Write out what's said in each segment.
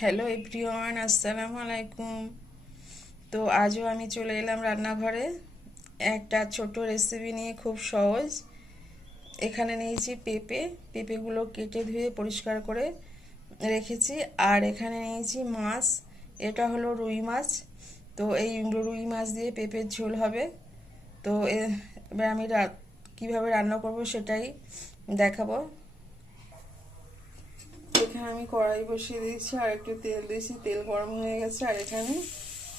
Hello everyone, আসসালামু আলাইকুম। তো আজও আমি চলে এলাম রান্নাঘরে একটা ছোট রেসিপি নিয়ে, খুব সহজ। এখানে নিয়েছি পেঁপেগুলো কেটে ধুয়ে পরিষ্কার করে রেখেছি। আর এখানে নিয়েছি মাছ, এটা হলো রুই মাছ। তো এই রুই মাছ দিয়ে পেঁপের ঝোল হবে। তো এবার আমি কীভাবে রান্না করব সেটাই দেখাবো। এখানে আমি কড়াই বসিয়ে দিয়েছি আর একটু তেল দিয়েছি, তেল গরম হয়ে গেছে। আর এখানে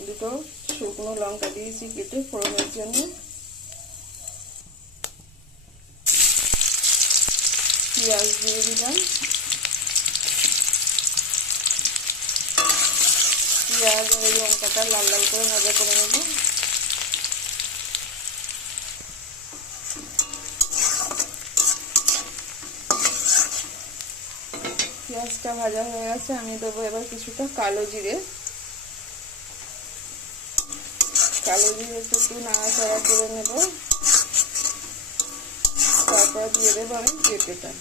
দুটো শুকনো লঙ্কা দিয়েছি কেটে ফোড়নের জন্য। পেঁয়াজ দিয়ে দিলাম। পেঁয়াজ আর লঙ্কাটা লাল লাল করে ভাজা করে নেব। পেঁয়াজটা ভাজা হয়ে গেছে, আমি দেবো এবার কিছুটা কালো জিরে। একটু নাড়াচাড়া করে নেব। তারপর দিয়ে দেবো আমি পেঁপেটা।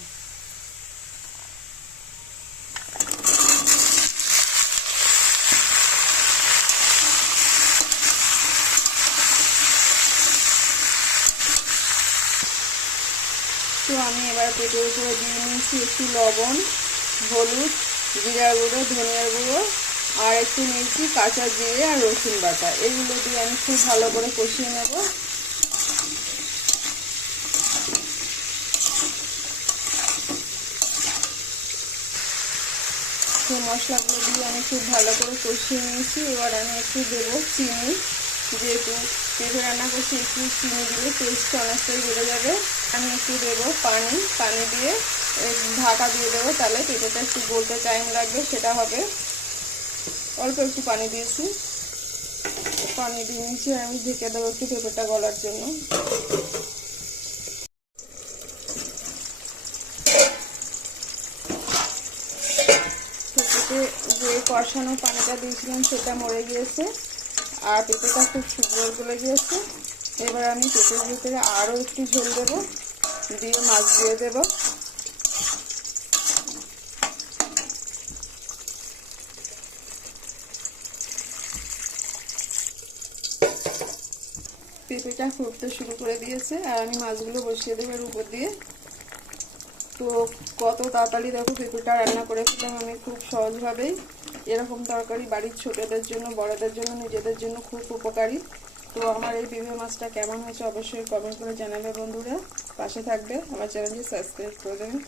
তো আমি এবার পেঁপের উপরে দিয়ে নিয়েছি একটু লবণ, হলুদ, জিরা গুঁড়ো, ধনিয়ার গুঁড়ো আর একটু নিয়েছি কাঁচা জিরে আর রসুন বাটা। এগুলো দিয়ে আমি খুব ভালো করে কষিয়ে নেব। সেই মশলাগুলো দিয়ে আমি খুব ভালো করে কষিয়ে নিয়েছি। এবার আমি একটু দেবো চিনি, যেহেতু পেঁপে রান্না করছি একটু চিনি দিলে টেস্টটা অনেকটাই বেড়ে যাবে। আমি একটু দেবো পানি দিয়ে ঢাকা দিয়ে দেবো, তাহলে পেঁপেটা একটু গলতে টাইম লাগবে, সেটা হবে। অল্প একটু পানি দিয়েছি, পানি দিয়ে নিয়েছি। আমি ঢেকে দেবো একটু পেঁপেটা গলার জন্য। পেঁপেতে যে কষানো পানিটা দিয়েছিলাম সেটা মরে গিয়েছে আর পেঁপেটা খুব সুন্দর গলে গিয়েছে। এবার আমি পেঁপের ভিতরে আরও একটু ঝোল দেবো, দিয়ে মাছ দিয়ে দেবো। পেঁপেটা ফুটতে শুরু করে দিয়েছে আর আমি মাছগুলো বসিয়ে দেবো এর উপর দিয়ে। তো কত তাড়াতাড়ি দেখো পেঁপেটা রান্না করে ফেললাম আমি খুব সহজভাবেই। এরকম তরকারি বাড়ির ছোটদের জন্য, বড়দের জন্য, নিজেদের জন্য খুব উপকারী। তো আমার এই পেঁপে মাছটা কেমন হয়েছে অবশ্যই কমেন্ট করে জানাবে বন্ধুরা। পাশে থাকবে, আমার চ্যানেলটি সাবস্ক্রাইব করে দেবেন।